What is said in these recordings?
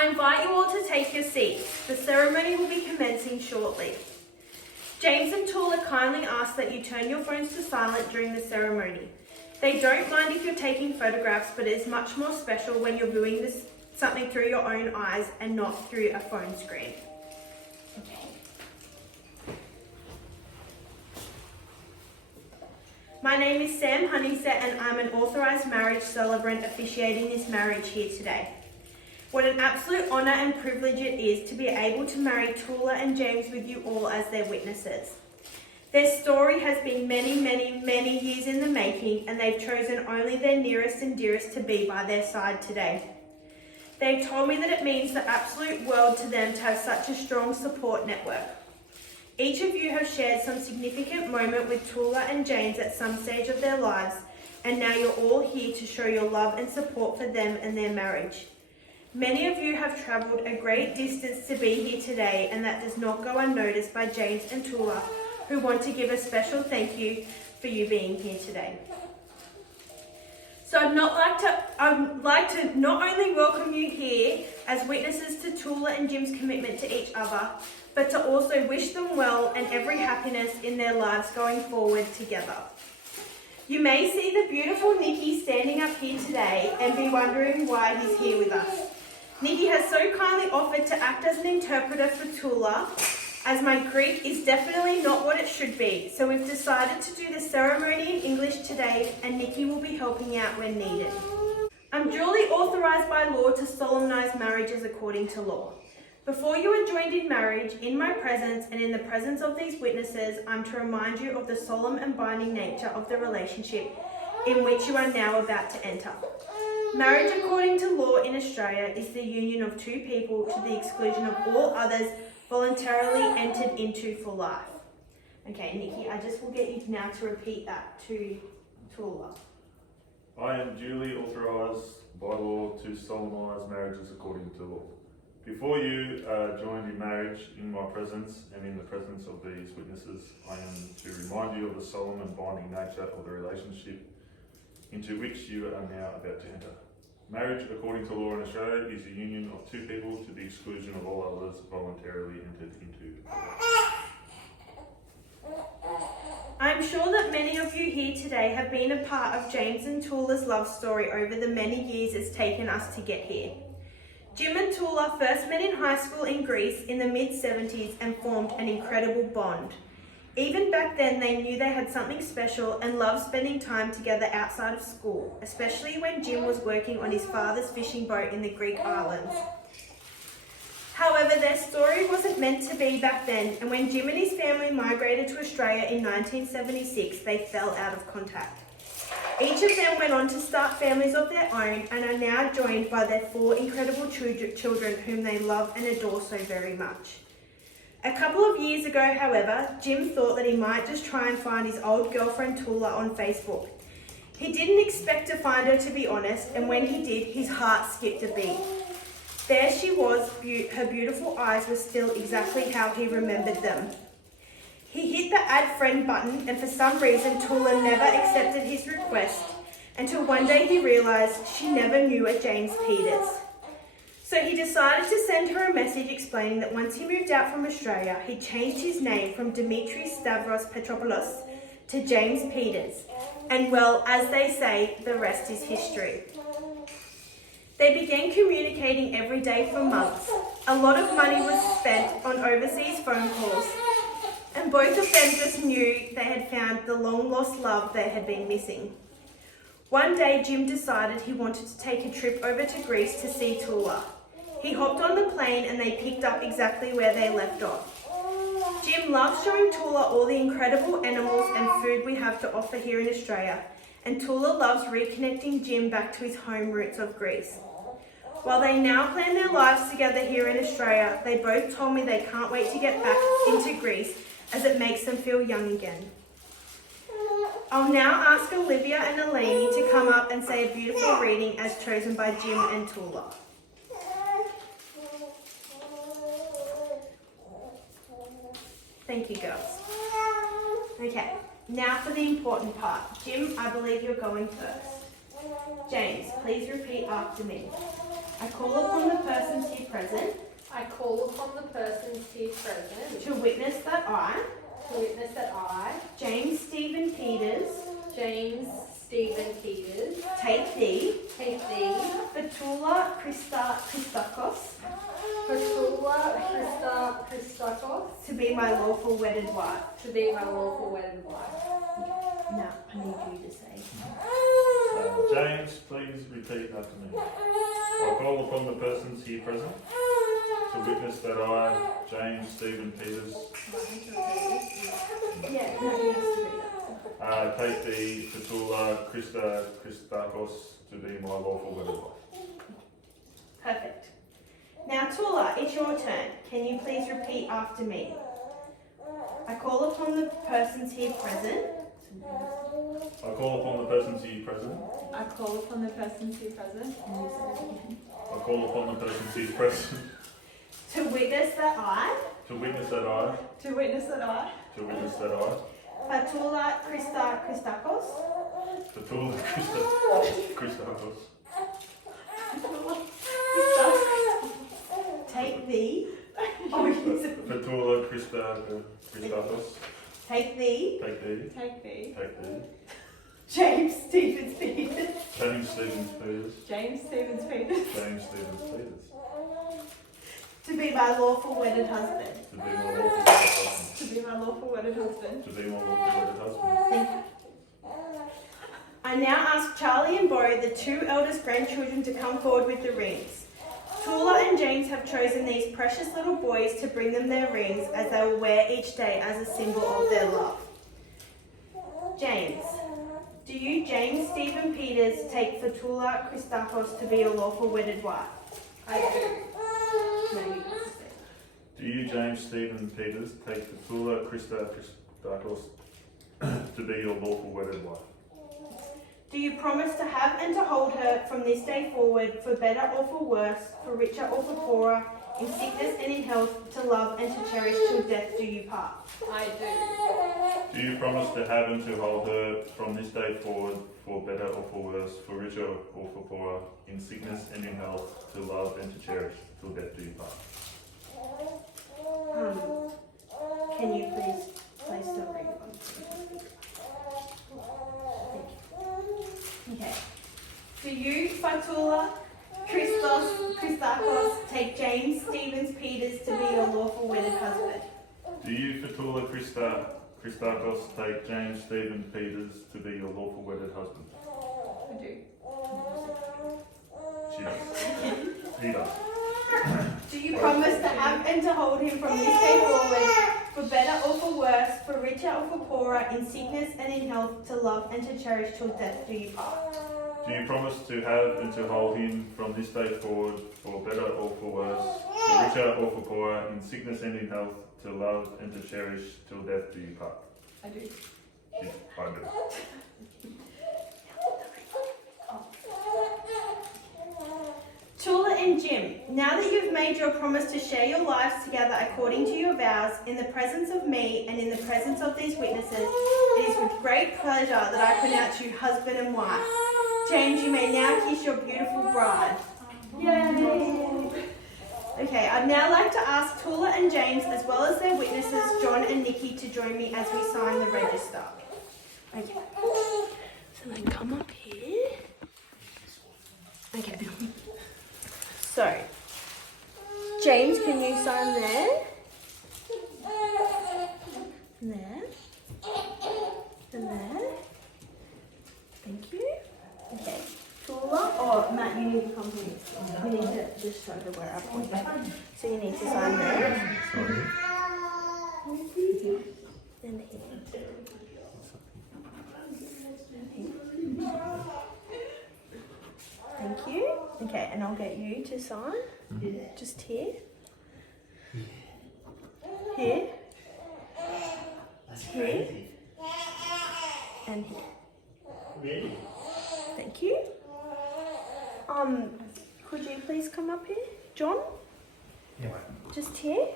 I invite you all to take your seats. The ceremony will be commencing shortly. James and Toula kindly ask that you turn your phones to silent during the ceremony. They don't mind if you're taking photographs, but it is much more special when you're viewing something through your own eyes and not through a phone screen. My name is Sam Honeysett and I'm an authorised marriage celebrant officiating this marriage here today. What an absolute honour and privilege it is to be able to marry Toula and James with you all as their witnesses. Their story has been many, many, many years in the making, and they've chosen only their nearest and dearest to be by their side today. They've told me that it means the absolute world to them to have such a strong support network. Each of you have shared some significant moment with Toula and James at some stage of their lives, and now you're all here to show your love and support for them and their marriage. Many of you have travelled a great distance to be here today, and that does not go unnoticed by James and Toula, who want to give a special thank you for you being here today. So I'd like to not only welcome you here as witnesses to Toula and Jim's commitment to each other, but to also wish them well and every happiness in their lives going forward together. You may see the beautiful Nikki standing up here today and be wondering why he's here with us. Nikki has so kindly offered to act as an interpreter for Toula, as my Greek is definitely not what it should be, so we've decided to do the ceremony in English today, and Nikki will be helping out when needed. I'm duly authorised by law to solemnise marriages according to law. Before you are joined in marriage, in my presence and in the presence of these witnesses, I'm to remind you of the solemn and binding nature of the relationship in which you are now about to enter. Marriage according to law in Australia is the union of two people to the exclusion of all others voluntarily entered into for life. Okay, Nikki, I just will get you now to repeat that to Toula. I am duly authorised by law to solemnise marriages according to law. Before you are joined in marriage, in my presence and in the presence of these witnesses, I am to remind you of the solemn and binding nature of the relationship into which you are now about to enter. Marriage according to law in Australia is a union of two people to the exclusion of all others voluntarily entered into. I'm sure that many of you here today have been a part of James and Toula's love story over the many years it's taken us to get here. Jim and Toula first met in high school in Greece in the mid-70s and formed an incredible bond. Even back then, they knew they had something special and loved spending time together outside of school, especially when Jim was working on his father's fishing boat in the Greek islands. However, their story wasn't meant to be back then, and when Jim and his family migrated to Australia in 1976, they fell out of contact. Each of them went on to start families of their own and are now joined by their 4 incredible children whom they love and adore so very much. A couple of years ago, however, Jim thought that he might just try and find his old girlfriend Toula on Facebook. He didn't expect to find her, to be honest, and when he did, his heart skipped a beat. There she was, her beautiful eyes were still exactly how he remembered them. He hit the add friend button, and for some reason Toula never accepted his request until one day he realised she never knew a James Peters. So he decided to send her a message explaining that once he moved out from Australia, he changed his name from Dimitris Stavros Petropoulos to James Peters. And well, as they say, the rest is history. They began communicating every day for months. A lot of money was spent on overseas phone calls, and both of them just knew they had found the long-lost love they had been missing. One day, Jim decided he wanted to take a trip over to Greece to see Toula. He hopped on the plane and they picked up exactly where they left off. Jim loves showing Toula all the incredible animals and food we have to offer here in Australia, and Toula loves reconnecting Jim back to his home roots of Greece. While they now plan their lives together here in Australia, they both told me they can't wait to get back into Greece as it makes them feel young again. I'll now ask Olivia and Eleni to come up and say a beautiful reading as chosen by Jim and Toula. Thank you, girls. Okay, now for the important part. Jim, I believe you're going first. James, please repeat after me. I call upon the persons here present I call upon the persons here present to witness that I, James Stephen Peters, take thee, for Toula Christakos, to be my lawful wedded wife. to be my lawful wedded wife. Now, I need you to say. James, please repeat after me. I call upon the persons here present to witness that I, James Stephen Peters, Yeah, no, he has to do that. take thee, Toula Christakos, to be my lawful wedded wife. Perfect. Now, Toula, it's your turn. Can you please repeat after me? I call upon the persons here present. I call upon the persons here present. I call upon the persons here present I call upon the persons here present To witness that I, to witness that I, Toula Christakos, Toula Christakos, take thee, Toula Christakos, take thee, take thee, James Stephen Peters, James Stevens Peters, to be my lawful wedded husband. to be my lawful wedded husband. Thank you. I now ask Charlie and Bo, the two eldest grandchildren, to come forward with the rings. Toula and James have chosen these precious little boys to bring them their rings as they will wear each day as a symbol of their love. James, do you, James Stephen Peters, take for Toula Christakos to be your lawful wedded wife? I do. No, you have to say. Do you, James Stephen Peters, take the Toula Christakos to be your lawful wedded wife? Do you promise to have and to hold her from this day forward, for better or for worse, for richer or for poorer, in sickness and in health, to love and to cherish till death do you part? I do. Do you promise to have and to hold her from this day forward, for better or for worse, for richer or for poorer, in sickness and in health, to love and to cherish till death do you part? Can you please place the ring on? Okay. Do you, Fatula Christakos, take James Stevens Peters to be your lawful wedded husband? Do you, Toula Christakos, take James Stephen Peters to be your lawful wedded husband? I do. She does. He does. Do you promise to have and to hold him from this day forward, for better or for worse, for richer or for poorer, in sickness and in health, to love and to cherish till death do you part? Do you promise to have and to hold him from this day forward, for better or for worse, for richer or for poorer, in sickness and in health, to love and to cherish till death do you part? I do. I do. Toula and Jim, now that you've made your promise to share your lives together according to your vows, in the presence of me and in the presence of these witnesses, it is with great pleasure that I pronounce you husband and wife. James, you may now kiss your beautiful bride. Yay! Okay, I'd now like to ask Toula and James, as well as their witnesses, John and Nikki, to join me as we sign the register. Okay. So then come up here. Okay. So, James, can you sign there? There. And there. Thank you. Okay. Toula, or Matt, you need to come here. You need to just show her where I pointed. So you need to sign there. And here. Thank you. Okay, and I'll get you to sign. Just here. Here. Here. And here. Really? Thank you. Could you please come up here? John? Yeah. Just here.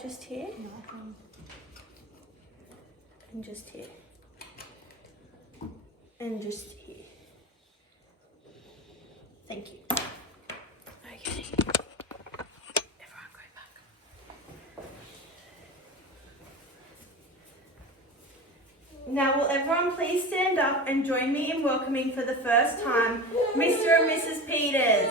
Just here. And just here. And just here. Thank you. Okay. Everyone go back. Now will everyone please stand up and join me in welcoming for the first time Mr. and Mrs. Peters.